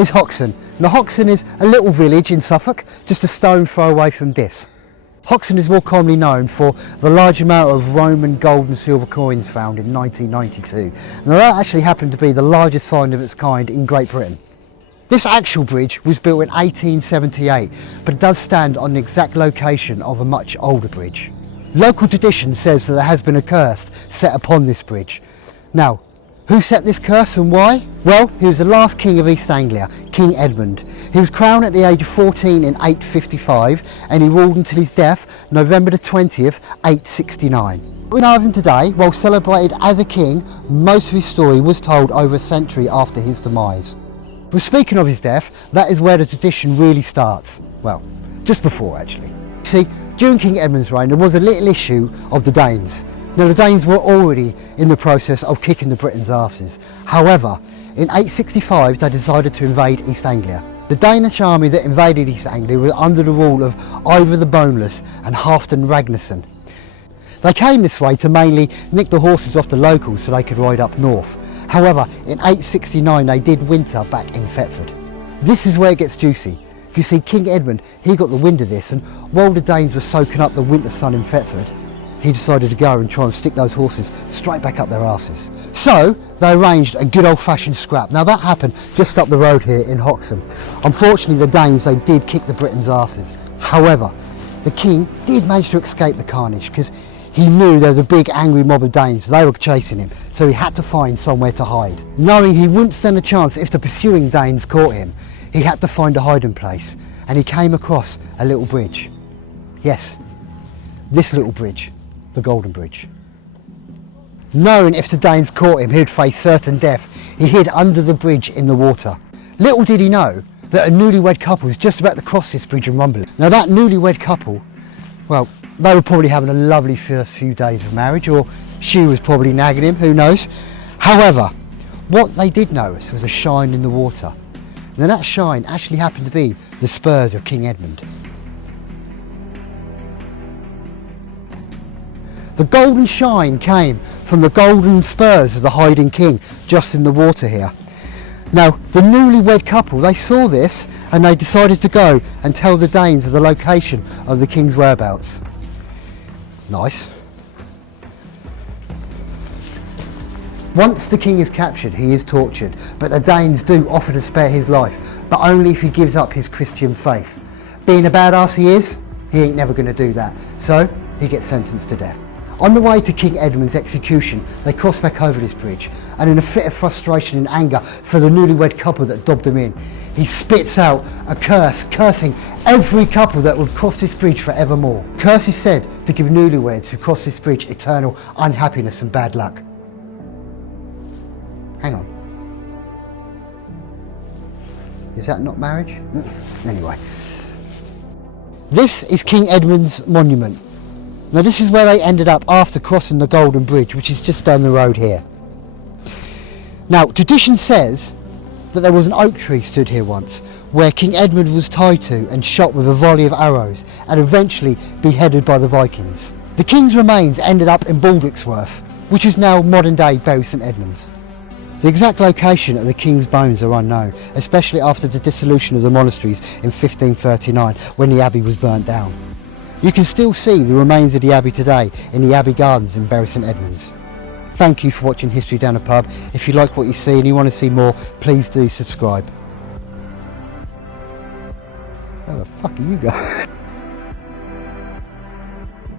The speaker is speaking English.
is Hoxton. Now Hoxton is a little village in Suffolk, just a stone throw away from Diss. Hoxton is more commonly known for the large amount of Roman gold and silver coins found in 1992. Now that actually happened to be the largest find of its kind in Great Britain. This actual bridge was built in 1878, but it does stand on the exact location of a much older bridge. Local tradition says that there has been a curse set upon this bridge. Now, who set this curse and why? Well, he was the last king of East Anglia, King Edmund. He was crowned at the age of 14 in 855 and he ruled until his death, November the 20th, 869. We know of him today, while celebrated as a king, most of his story was told over a century after his demise. But speaking of his death, that is where the tradition really starts. Well, just before actually. See, during King Edmund's reign there was a little issue of the Danes. Now the Danes were already in the process of kicking the Britons' asses. However, in 865 they decided to invade East Anglia. The Danish army that invaded East Anglia was under the rule of Ivar the Boneless and Halfdan Ragnarsson. They came this way to mainly nick the horses off the locals so they could ride up north. However, in 869 they did winter back in Thetford. This is where it gets juicy. You see, King Edmund, he got the wind of this, and while the Danes were soaking up the winter sun in Thetford, he decided to go and try and stick those horses straight back up their arses. So they arranged a good old-fashioned scrap. Now that happened just up the road here in Hoxton. Unfortunately the Danes, they did kick the Britons' arses. However, the king did manage to escape the carnage because he knew there was a big angry mob of Danes. They were chasing him, so he had to find somewhere to hide. Knowing he wouldn't stand a chance if the pursuing Danes caught him, he had to find a hiding place, and he came across a little bridge. Yes, this little bridge, the Golden Bridge. Knowing if the Danes caught him he'd face certain death, he hid under the bridge in the water. Little did he know that a newlywed couple was just about to cross this bridge and rumble it. Now that newlywed couple, well, they were probably having a lovely first few days of marriage, or she was probably nagging him, who knows. However, what they did notice was a shine in the water. Now that shine actually happened to be the spurs of King Edmund. The golden shine came from the golden spurs of the hiding king just in the water here. Now the newlywed couple, they saw this and they decided to go and tell the Danes of the location of the king's whereabouts. Nice. Once the king is captured, he is tortured, but the Danes do offer to spare his life, but only if he gives up his Christian faith. Being a badass he is, he ain't never going to do that, so he gets sentenced to death. On the way to King Edmund's execution, they cross back over this bridge, and in a fit of frustration and anger for the newlywed couple that dobbed him in, he spits out a curse, cursing every couple that would cross this bridge forevermore. The curse is said to give newlyweds who cross this bridge eternal unhappiness and bad luck. Hang on. Is that not marriage? Anyway. This is King Edmund's monument. Now this is where they ended up after crossing the Golden Bridge, which is just down the road here. Now tradition says that there was an oak tree stood here once, where King Edmund was tied to and shot with a volley of arrows and eventually beheaded by the Vikings. The king's remains ended up in Baldwicksworth, which is now modern day Bury St Edmunds. The exact location of the king's bones are unknown, especially after the dissolution of the monasteries in 1539 when the abbey was burnt down. You can still see the remains of the abbey today in the Abbey Gardens in Bury St Edmunds. Thank you for watching History Down a Pub. If you like what you see and you want to see more, please do subscribe. Where the fuck are you going?